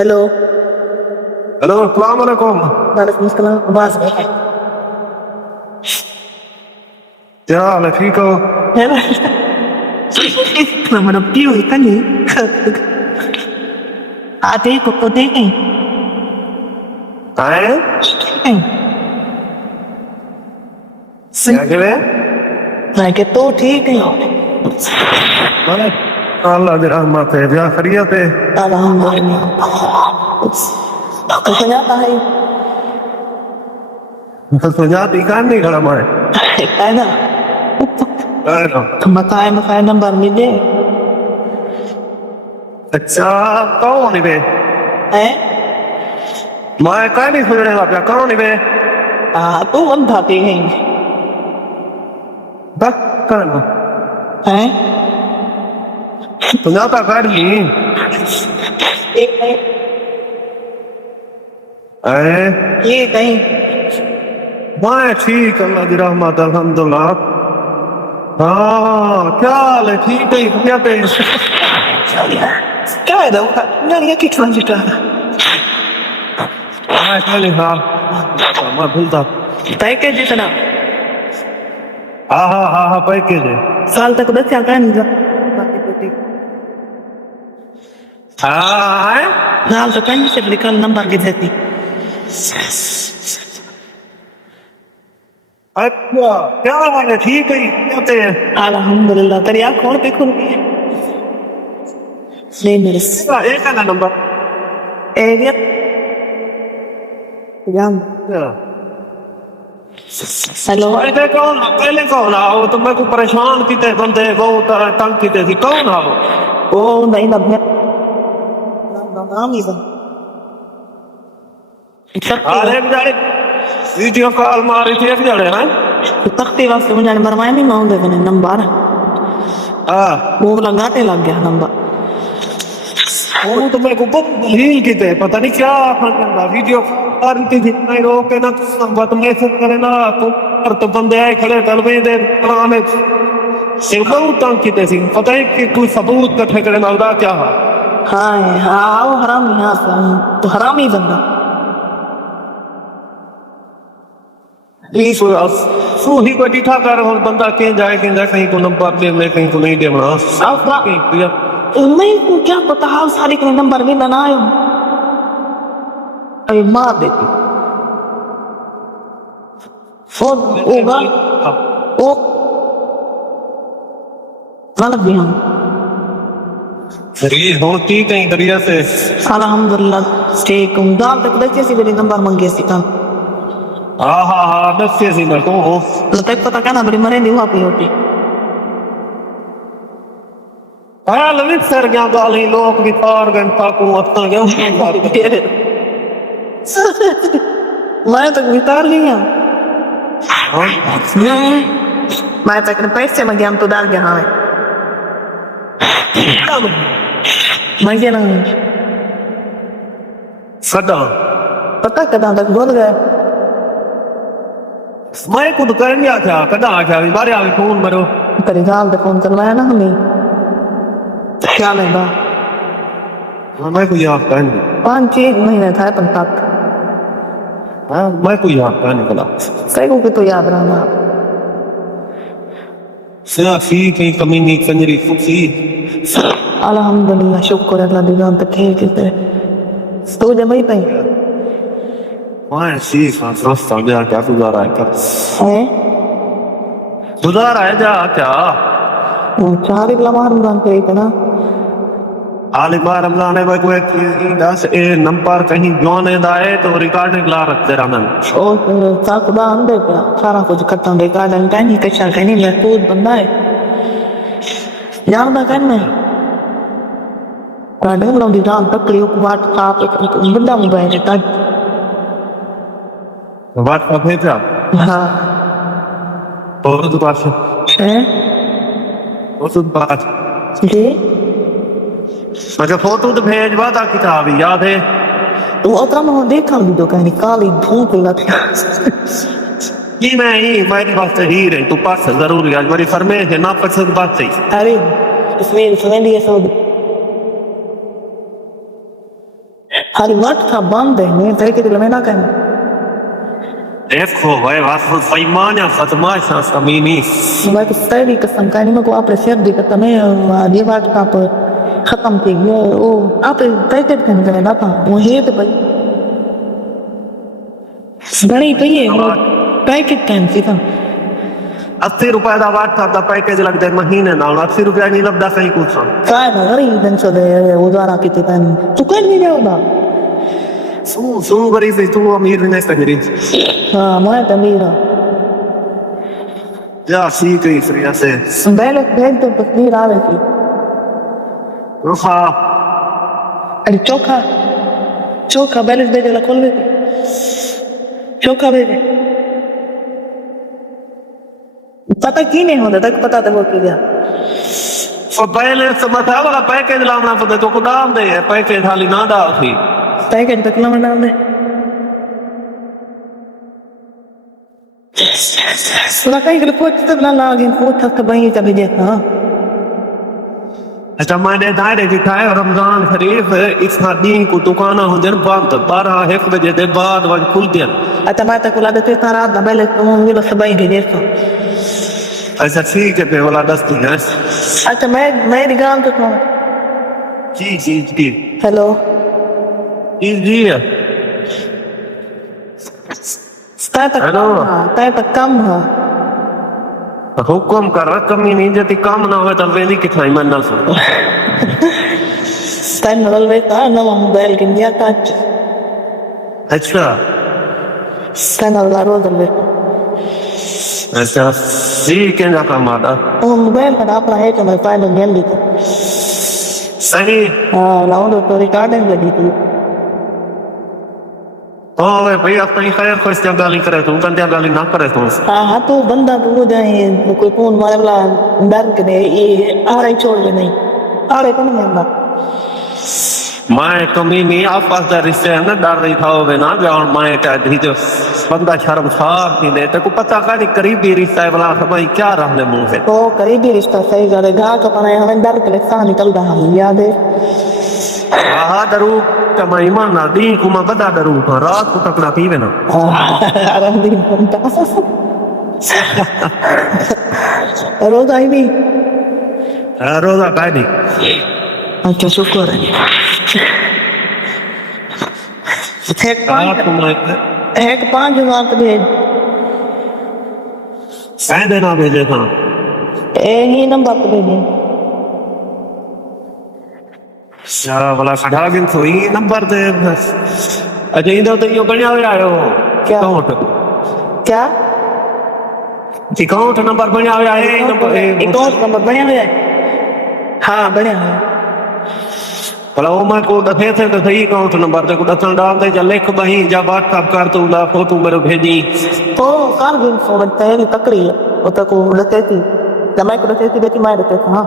Hello. Hello अस्सलाम वालेकुम। वालेकुम सलाम। आवाज है क्या हाल है, ठीक हो? ना? Nama piu kan ni? Ate ko देखें आए क्या कह रहे हैं? मैं के तो ठीक है। अल्लाह की रहमत है, क्या खैरियत है? अल्हम्दुलिल्लाह। तो जाता है तो जाती कान नहीं खड़ा मारे है ना? मकाए मकाए नंबर मिले अच्छा कौन है बे? है। मैं कह नहीं सुन रहा क्या, कौन है बे? तू अंधा पे है बस कौन हैं? तो जाता कर ली एक नहीं आए ये कहीं मैं ठीक, अल्लाह की रहमत अल्हम्दुलिल्लाह। हाँ क्या हाल है, ठीक है, खैरियत है? क्या है ना ना कितना जिता मैं क्या लिखा, मैं भूलता। पैकेज जितना हाँ हाँ हाँ हाँ पैकेज है। साल तक बस क्या नहीं जा हाँ साल तक कहीं से निकल नंबर की देती अच्छा क्या हाल है, ठीक है, कहते हैं अल्हम्दुलिल्लाह। तेरी आँख कौन पे खुल गई नहीं मेरे एक है ना नंबर। एरिया जान। हेलो पहले कौन आओ, तो मैं को परेशान किते बंदे बहुत तंग किते थी, कौन आओ? ओ नहीं लभ्या नाम ही अरे बेचारे वीडियो कॉल मारी थी एक जड़े हैं। तख्ती वास्ते मुझे मरवाए नहीं मांगे बने नंबर हाँ वो लगाते लग गया नंबर वो तो मेरे को बहुत हील किते, पता नहीं क्या करना, वीडियो कॉल की थी मैं रोक के ना बात मैसेज करे ना तो बंदे आए खड़े तलवे दे पुराने से बहुत तंग किते थी, पता है कि कोई सबूत इकट्ठे करे ना उदा क्या है। हाँ हाँ वो हराम यहाँ से तो हराम ही बंदा ही को डिठा कर और बंदा कहीं जाए कहीं को नंबर दे ले, कहीं को नहीं देना। नहीं को क्या पता हाल सारी के नंबर भी ना आयो अरे मार देती फोन होगा ओ गलत भी हम सही हो ठीक है करिया से अल्हम्दुलिल्लाह ठीक हूँ। दाल तक बच्चे से मेरे नंबर मंगे सी कल हाँ हाँ हाँ दस्से सी मेरे को तो तक पता कहना बड़ी मरे नहीं हुआ पी होती हाँ ललित सर क्या गाल ही लोग भी 4 घंटा को अपना क्या मैं तो वितार गई मैं तक पैसे मंगे हम तो डाल गया हाँ मंगे ना सदा पता कदा तक बोल गए मैं खुद करने आख्या कदा आख्या बारे आ फोन मरो तेरी गाल दे फोन करवाया ना हमें क्या लेगा मैं कोई याद कर नहीं 5-6 महीने था अपन तक हाँ मैं कोई याद कर नहीं बोला सही को कि तो याद रहना सियासी कहीं कमी नहीं कंजरी खुशी अल्हम्दुलिल्लाह शुक्र अल्लाह दी जान तक है किसे तो जब ही पई मैं सी सांस समझा क्या गुजारा है कर है गुजारा है जा क्या चार लमार रंग पे इतना आली बार रमजान है कोई दस ए नंबर कहीं जोने दाए तो रिकॉर्डिंग ला रखते रहना ओ साक दा अंदर पे सारा कुछ करता हूं गार्डन का नहीं कच्चा का नहीं महफूज बंदा है जानदा करना गार्डन लो दी जान तक लियो वाट साफ एक बंदा मोबाइल है तक बात का भेजा हां और तो बात है और तो बात जी मगर फोटो तो भेजवा था किताब याद है तो उतना मैं देखा वीडियो कहानी काली धूप लग ये नहीं मेरी बात सही रही तू पास जरूर आज मेरी फरमाइश है ना पसंद बात सही अरे इसमें सुन लिया सब हारी वाट था बंद है मैं पैके दिल में ना कहीं देखो भाई बात बेईमान या बदमाश कमीनी मैं तो सही कसम का नहीं मैं को आप शेयर दी करता मैं ये वाट का पर खत्म थी गया ओ आप पैके कहीं करें ना था वो है तो भाई बड़ी तो ये पैके कहीं सी था 80 रुपए का व्हाट्सएप का पैकेज लगता है महीने ना 80 रुपया नहीं लगता सही कुछ काय ना गरी दिन से दे उधारा की थी कहीं तू कर नहीं जाओगा सू गरीब है तू अमीर नहीं सकती हाँ मैं तो अमीर हूँ या ठीक है इसलिए से पहले भेज दो तस्वीर आ रही थी रुखा अरे चोखा चोखा बैलेंस भेजे ला खोल देती चोखा भेजे पता की नहीं होता तक पता था वो की गया और पहले से बता वाला पैकेज लाना पड़ता तो को डाल दे पैकेज खाली ना डाल थी पैकेट तक लमन डाल दे सुना कहीं के पोच तक ना लागे पोच तक बही तभी देखा अच्छा मैंने दायरे दिखाए रमजान शरीफ इस दिन को दुकाना हो जन बंद 12-1 बजे के बाद वज खुल दिया अच्छा मैं तक ला देते सारा दा बैलेंस तो मिलो सब बही भेजे तो अच्छा ठीक है पे वाला 10 दिन है अच्छा मैं निगाम तो कौन जी जी जी हेलो जी जी हेलो तय तक कम है हुक्म कर रकम ही नहीं जति काम ना हो तो वेली किथाई मन ना सुन तय नल वे का नवा मोबाइल के लिया काच अच्छा तय नल रोज वे अच्छा जी क्या काम आता वो मोबाइल पर अपना है कि मैं फाइल गेम दी सही हाँ लाऊं तो रिकॉर्डिंग लगी थी ओए भाई अपनी खैर खुश क्या गाली करे तू कंध्या गाली ना करे तू हाँ हाँ तो बंदा तो हो जाए कोई फोन मारे वाला डर के ये आ रही छोड़ ले नहीं आ रहे तो नहीं आंदा मैं कमी नहीं आपस का रिश्ते है ना डर रही था होवे ना जान मैं टाइडी जो बंदा शर्मसार नहीं दे तो को पता का नहीं करीबी रिश्ता है वाला भाई क्या रहने मुंह से तो करीबी रिश्ता सही करे घा का पना हमें डर के लिखा निकल रहा है याद है आहा डरू कमाई मान ना दी को मैं बता डरू रात को तकड़ा पीवे ना आराम दिन बनता रोज आई भी रोजा काटी अच्छा शुक्र है एक 5,000 तो भेज सह देना भेजे था यही नंबर पे भेजे सारा वाला खड़ा दिन सोई नंबर दे अच्छा इधर तो यो बढ़िया हो आयो क्या अकाउंट क्या अकाउंट नंबर बढ़िया हो आए अकाउंट नंबर बढ़िया है हाँ बढ़िया है भला वो मैं को दफे थे तो सही अकाउंट नंबर ते को दसन डाल दे जा लिख बही जा व्हाट्सएप कर तू ला फोटो मेरे भेजी तो कार दिन सो बनता है तकड़ी है वो तक को लते थी जमा को लते थी बेटी मार देते हाँ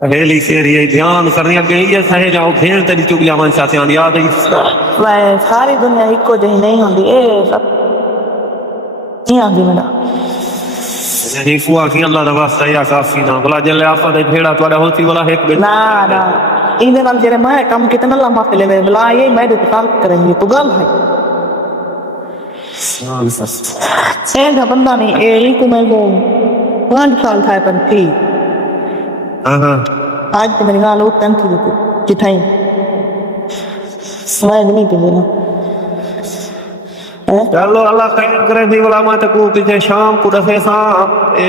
वेली सेरी ध्यान करनी अगे ये सहे जाओ खेल तेरी चुगलियां मन साथ याद है मैं सारी दुनिया इको जही नहीं होती ए सब नहीं आंदी मेरा नहीं फुआ की अल्लाह दा वास्ता या काफी ना भला जले आपा दे भेड़ा तोड़ा होती वाला एक ना ना इधर हम जेरे मैं कम कितना लंबा पहले में भला ये मैं तो काम करेंगे तो गल है ऐसा बंदा नहीं ए को मैं वो 5 साल था पर थी हां आज तो मेरी गाल उतन थी जिठाई मैं नहीं पी ना चलो अल्लाह खैर करे दी वाला मैं को पीछे शाम को दसे सा ए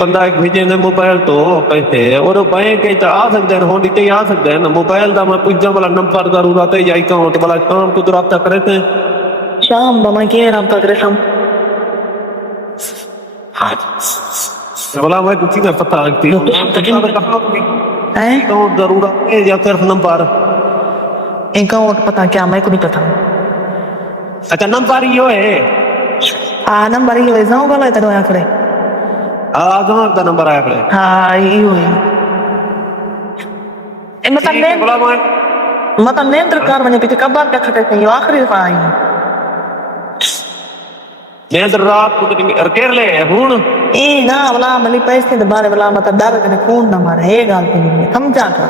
बंदा एक भेजे ने मोबाइल तो पैसे और बैंक के आ सकते हैं होंडी ते आ सकते हैं मोबाइल दा मैं पूछा वाला नंबर जरूरत है या अकाउंट वाला काम को तो राब्ता करे थे शाम बमा के राब्ता करे शाम वाला मैं कुछ नहीं पता लगती है तो जरूरत है या सिर्फ नंबर अकाउंट पता क्या मैं को नहीं पता अच्छा नंबर यो है नंबर यो है जाऊं गला तो आया करे कहां का नंबर आया करे हाँ यो है मतलब नेंद्र कार बने पीछे कब बात खटे थे यो आखिरी दफा आई नेंद्र रात को तो कर ले हुन ए ना वाला मनी पैसे दे बारे वाला मतलब डर के फोन ना मारे ये गाल पे नहीं समझा था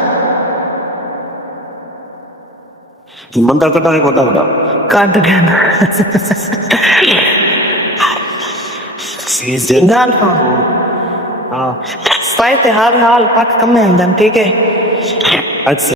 ਬੰਦਾ ਕਟਾਏ ਕੋਟਾ ਬੜਾ ਕੱਢ ਗਿਆ ਨਾ ਸੀਜ਼ ਦੇ ਗੱਲ ਹਾਂ ਹਾਂ ਸਫਾਈ ਤੇ ਹਰ ਹਾਲ ਪੱਕ ਕਮੇ ਹੁੰਦੇ ਨੇ ਠੀਕ ਹੈ ਅੱਛਾ